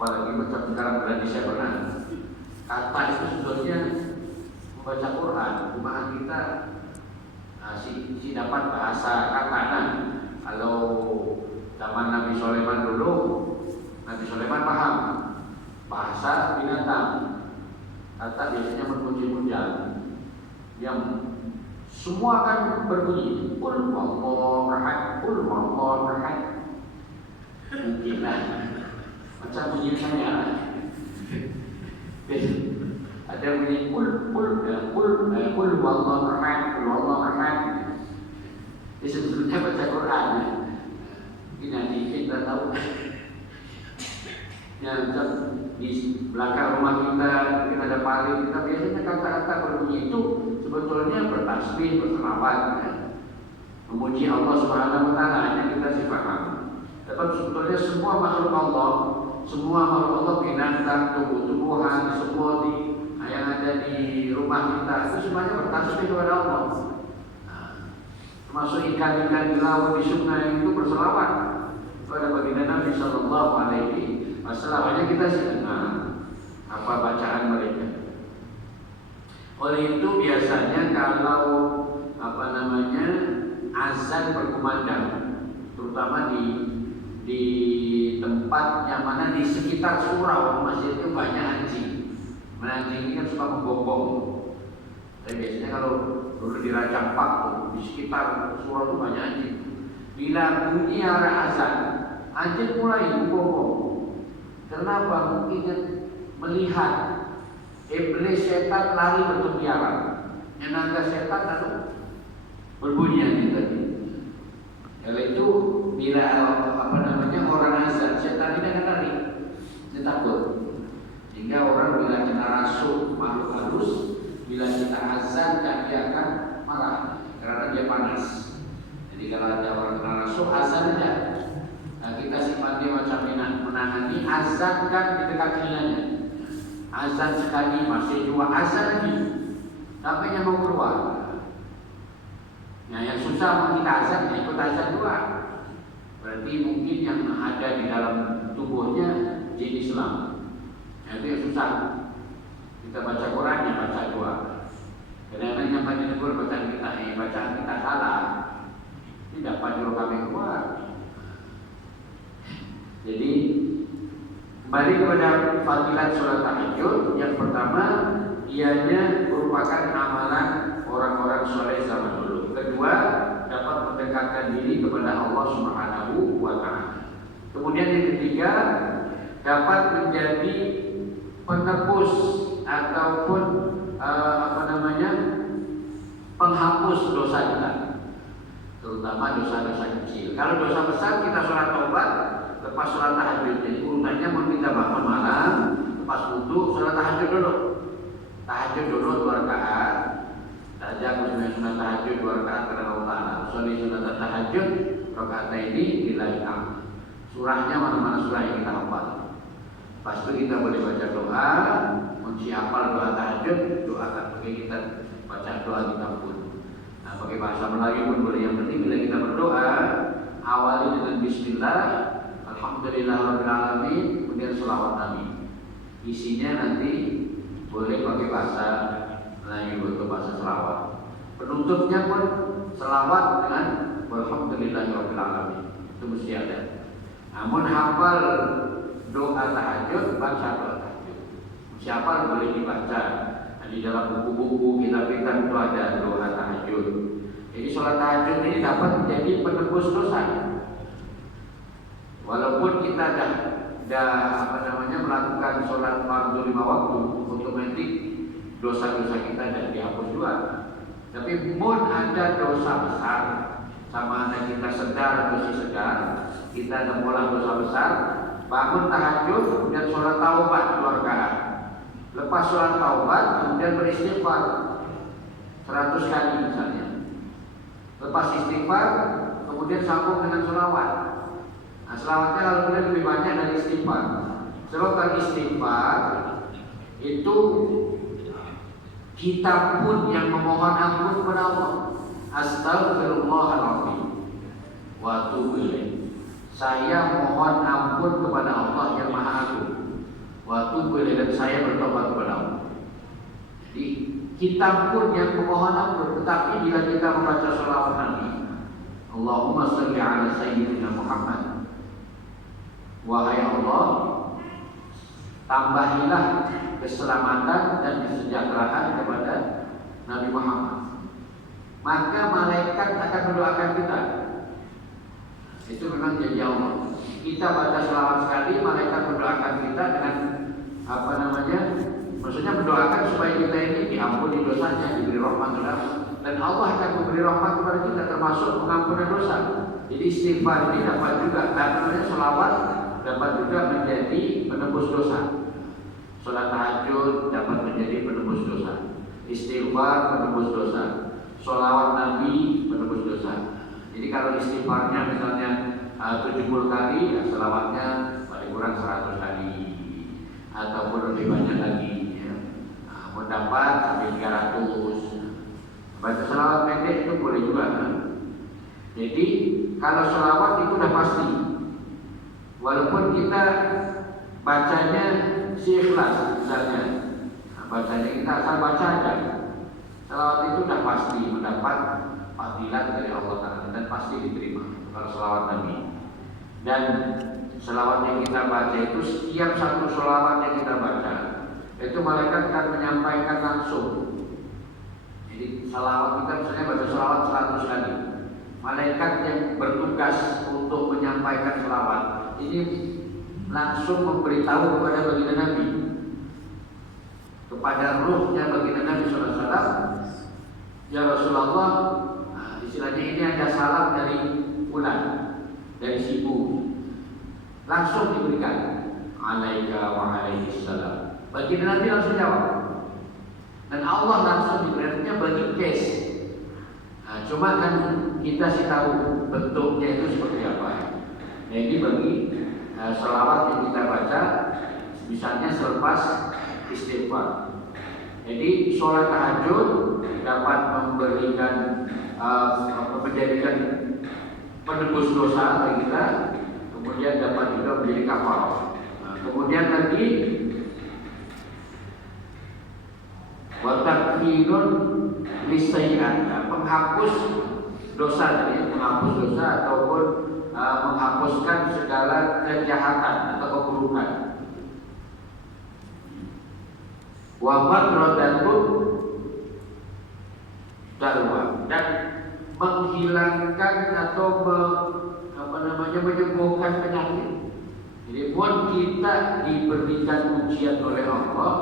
apalagi macam sekarang berani saya pernah. Kata itu sebetulnya membaca Quran, cuma kita si dapat bahasa kata. Kalau zaman Nabi Sulaiman dulu, Nabi Sulaiman paham bahasa binatang. Kata biasanya berpuji-pujian yang semua kan berbunyi Qul huwallahu ahad, Qul huwallahu ahad. Mungkin macam bunyi saya. Ada bunyi Qul huwallahu ahad, Qul huwallahu ahad. Ini sebetulnya baca Quran. Ini nanti kita tahu. Yang di belakang rumah kita ada paling, kita biasanya kata-kata berbunyi itu sebetulnya bertasbih, berselawat, memuji Allah Subhanahu wa taala, hanya kita sih paham. Tapi sebetulnya semua makhluk Allah, semua makhluk Allah, binatang, tumbuh-tumbuhan, semua yang ada di rumah kita itu semuanya bertasbih kepada Allah. Termasuk ikan-ikan di laut, di sungai itu berselawat kepada baginda Nabi Sallallahu Alaihi Wasallam. Hanya kita sih dengar apa bacaan mereka. Oleh itu biasanya kalau azan berkumandang, terutama di tempat yang mana di sekitar surau masjid itu banyak anjing. Anjing ini kan suka menggonggong. Tapi biasanya kalau dulu di Raja Ampat di sekitar surau itu banyak anjing. Bila bunyi arah azan, anjing mulai menggonggong. Kenapa? Mungkin melihat iblis setan lari berkeliaran. Yang naga setan lalu berbunyi anjing tadi. Kalau itu bila orang azan, setan ini akan lari, dia takut. Sehingga orang bila kena rasuk makhluk halus, bila kita azan dia akan marah karena dia panas. Jadi kalau ada orang kena rasuk, azan aja. Nah, kita simpan dia macam menangani, azan kan di dekat telinganya. Azan sekali, masih dua azan lagi, tapi yang mau keluar. Nah, yang susah kita azan, ya ikut azan dua. Berarti mungkin yang ada di dalam tubuhnya jin Islam. Nah, itu yang susah. Kita baca Qurannya baca dua. Kadang-kadang yang banyak dua bacaan kita salah. Tidak panjul kami keluar. Jadi kembali kepada fadilat sholat tahajud. Yang pertama, ianya merupakan amalan orang-orang soleh zaman dulu. Kedua, dapat mendekatkan diri kepada Allah Subhanahu wa taala. Kemudian yang ketiga, dapat menjadi penebus ataupun penghapus dosa kita, terutama dosa-dosa kecil. Kalau dosa besar kita sholat taubat, lepas sholat tahajud. Jadi urutannya mau kita bangun malam, lepas wudu, sholat tahajud dulu. Tahajud dulu 2 rakaat. Saja muslimnya sunat tahajud 2 rakaat karena Allah Ta'ala. Sholat sunat tahajud rakaat ini lillahi ta'ala. Surahnya mana-mana surah yang kita hafal. Lepas itu kita boleh baca doa, kunci hafal doa tahajud, doakan pakai kita baca doa kita pun. Nah, pakai bahasa Melayu pun boleh. Yang penting bila kita berdoa, awali dengan bismillah, alhamdulillahirabbil alamin, kemudian shalawat Nabi. Isinya nanti boleh pakai bahasa Melayu atau bahasa selawat. Penutupnya pun selawat dengan alhamdulillahirabbil alamin. Itu mesti ada. Namun hafal doa tahajud, baca doa tahajud. Siapa boleh dibaca. Di dalam buku-buku kitab-kitab itu ada doa tahajud. Jadi sholat tahajud ini dapat menjadi penebus dosa. Walaupun kita melakukan sholat fardu 5 waktu, otomatis dosa-dosa kita dan dihapus juga. Tapi pun ada dosa besar, sama ada kita sedar atau si sedar, kita ada mulai dosa besar, bangun tahajud kemudian sholat taubat 2 rakaat. Lepas sholat taubat kemudian beristighfar 100 kali misalnya. Lepas istighfar kemudian sambung dengan sholawat. Nah, sholawatnya kalau kemudian lebih banyak dari istighfar. Selain istighfar itu kita pun yang memohon ampun kepada Allah. Astaghfirullahaladzim wa atubu ilaih. Saya mohon ampun kepada Allah yang Maha Agung. tunggu dan saya bertobat kepada Allah. Jadi kita pun yang memohon ampun, tetapi bila kita membaca sholawat Nabi, Allahumma sholli ala sayyidina Muhammad, wahai Allah, tambahilah keselamatan dan kesejahteraan kepada Nabi Muhammad, maka malaikat akan mendoakan kita. Itu memang janji Allah. Kita baca selawat sekali, malaikat mendoakan kita dengan apa namanya? Maksudnya mendoakan supaya kita ini diampuni dosanya, diberi rahmat dan Allah akan memberi rahmat kepada kita, termasuk pengampunan dosa. Jadi istighfar ini dapat juga, namanya selawat dapat juga menjadi penebus dosa. Salat tahajud dapat menjadi penebus dosa. Istighfar penebus dosa. Sholawat Nabi penebus dosa. Jadi kalau istighfarnya misalnya 70 kali, ya selawatnya paling kurang 100 kali ataupun lebih banyak lagi ya. Mendapat sampai 300. Baca selawat pendek itu boleh juga kan? Jadi kalau selawat itu udah pasti, walaupun kita bacanya si ikhlas misalnya, bacanya kita asal baca aja, selawat itu udah pasti mendapat fadilat dari Allah Ta'ala dan pasti diterima kalau selawat Nabi. Dan selawat yang kita baca itu, setiap satu selawat yang kita baca itu malaikat akan menyampaikan langsung. Jadi selawat kita misalnya baca selawat 100 kali, malaikat yang bertugas untuk menyampaikan selawat ini langsung memberitahu kepada baginda Nabi, kepada ruhnya baginda Nabi SAW, ya Rasulullah, istilahnya ini ada salam dari bulan, dari sibu, langsung diberikan alaika wa alaikissalam. Baginda Nabi langsung jawab, dan Allah langsung diberikannya bagi case. Cuma kan kita sih tahu bentuknya itu seperti apa. Jadi bagi selawat yang kita baca, misalnya selepas istighfar. Jadi sholat tahajud dapat memberikan menjadikan penebus dosa bagi kita, kemudian dapat juga menjadi kafarah. Kemudian lagi wa takfirun lisayyi'at, penghapus dosa, jadi menghapus dosa ataupun menghapuskan segala kejahatan atau keburukan. Wa madradatun darwa, dan menghilangkan atau menyembuhkan penyakit. Jadi pun kita diberikan ujian oleh Allah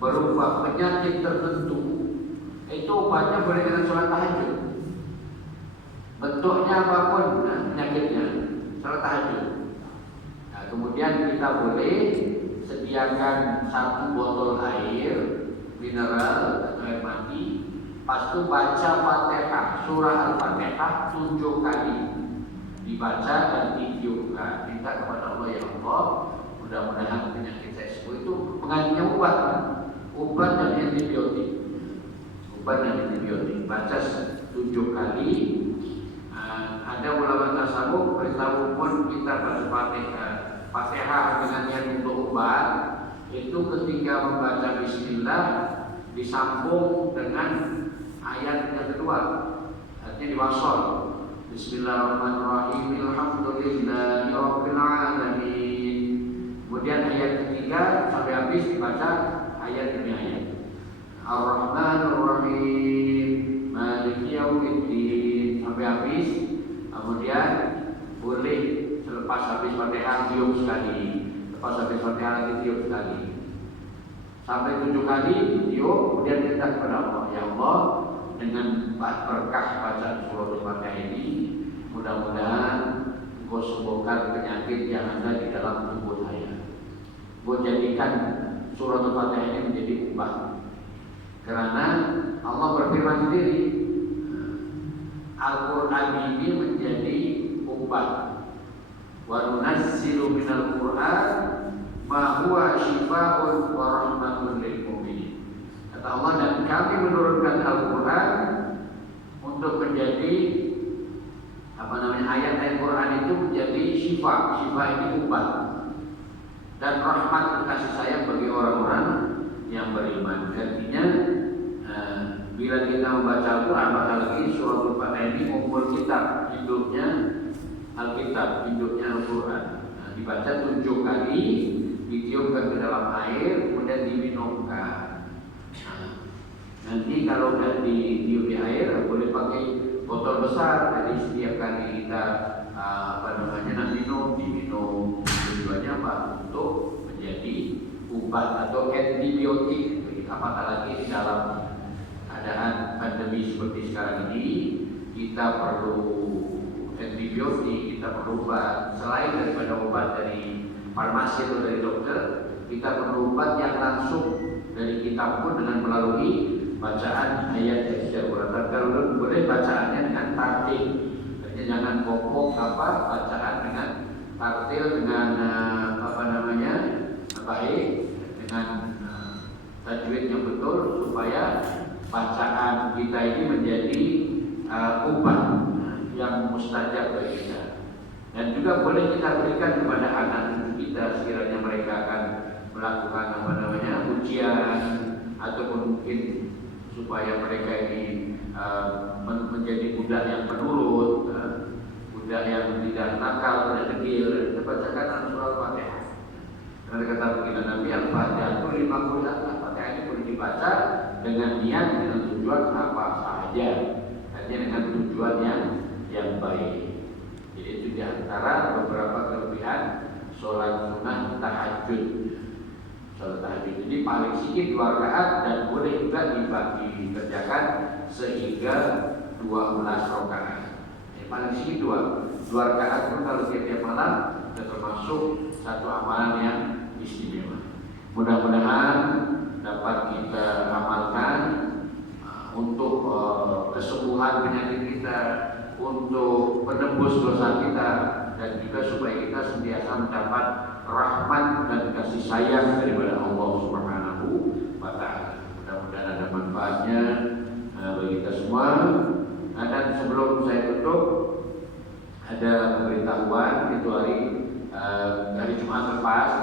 berupa penyakit tertentu, itu obatnya boleh dengan sholat tahajud. Bentuknya apapun penyakitnya, sholat tahajud. Nah, kemudian kita boleh sediakan 1 botol air mineral atau air mati, pas itu baca Fatihah, surah Al-Fatihah 7 kali dibaca dan ditiupkan. Minta kepada Allah, ya Allah, mudah-mudahan penyakit saya sembuh. Itu penggantinya obat dan antibiotik. Obat dan antibiotik. Baca 7 kali. Ada ulama tasawuf beritahu pun kita baca Fatihah dengan yang untuk obat itu ketika membaca Bismillah disambung dengan ayat yang kedua, artinya diwasol. Bismillahirrahmanirrahim, alhamdulillahi rabbil alamin. Kemudian ayat ketiga sampai habis dibaca ayat demi ayat. Ar-Rahmanir-Rahim, Maliki Yaumiddin sampai habis. Kemudian boleh selepas habis Fatihah tiup sekali, lepas habis Fatihah lagi tiup sekali, sampai 7 kali tiup. Kemudian kita kepada Allah, ya Allah, dengan berkah bacaan surah Al-Fatihah ini, mudah-mudahan Engkau sembuhkan penyakit yang ada di dalam tubuh saya. Engkau jadikan surah Al-Fatihah ini menjadi obat. Karena Allah berfirman sendiri, Al-Quran ini menjadi obat. Wa nunazzilu minal Quran ma huwa shifaa'un wa rahmatun lil mu'minin. Kata Allah, dan kami menurunkan Al-Quran untuk menjadi ayat-ayat Quran itu menjadi syifa. Syifa ini obat dan rahmat kasih sayang bagi orang-orang yang beriman. Artinya bila kita membaca Al-Quran, apalagi suratul Fatihah ini umul kitab, induknya Alkitab, induknya Al-Quran. Dibaca 7 kali, ditiupkan ke dalam air, kemudian diminumkan. Nanti kalau udah ditiup di air, boleh pakai botol besar. Jadi setiap kali kita nak minum, diminum. Tujuannya apa? Untuk menjadi obat atau antibiotik. Apakah lagi di dalam keadaan pandemi seperti sekarang ini, kita perlu antibiotik, kita perlu obat. Selain daripada obat dari farmasi atau dari dokter, kita perlu obat yang langsung dari kitab pun dengan melalui bacaan ayat dari Al-Quran. Kalau boleh bacaannya dengan tartil, jangan pokok bacaan dengan tartil, dengan baik, dengan tajwid yang betul, supaya bacaan kita ini menjadi obat yang mustajab bagi kita. Dan juga boleh kita berikan kepada anak cucu kita sekiranya mereka akan melakukan ujian, ataupun mungkin supaya mereka ini menjadi budak yang penurut, budak yang tidak nakal, tidak degil. Kita bacakan surah Al-Fatihah. Karena kata baginda Nabi, Al-Fatihah itu 50 ayat. Al-Fatihah ini boleh dibaca dengan niat, dengan tujuan apa saja, hanya dengan tujuan yang baik. Jadi itu diantara beberapa kelebihan sholat sunnah tahajud. Sholat tahajud ini paling sedikit 2 rakaat dan boleh juga dibagi kerjakan sehingga 12 rakaat. Paling sedikit 2 rakaat pun kalau tiap malam sudah termasuk satu amalan yang istimewa. Mudah-mudahan dapat kita amalkan untuk kesembuhan penyakit kita, untuk penembus dosa kita, dan juga supaya kita senantiasa mendapat rahmat dan kasih sayang daripada Allah Subhanahu wa Ta'ala. Mudah-mudahan ada manfaatnya bagi kita semua. Dan sebelum saya tutup, ada pemberitahuan itu hari Jumat lepas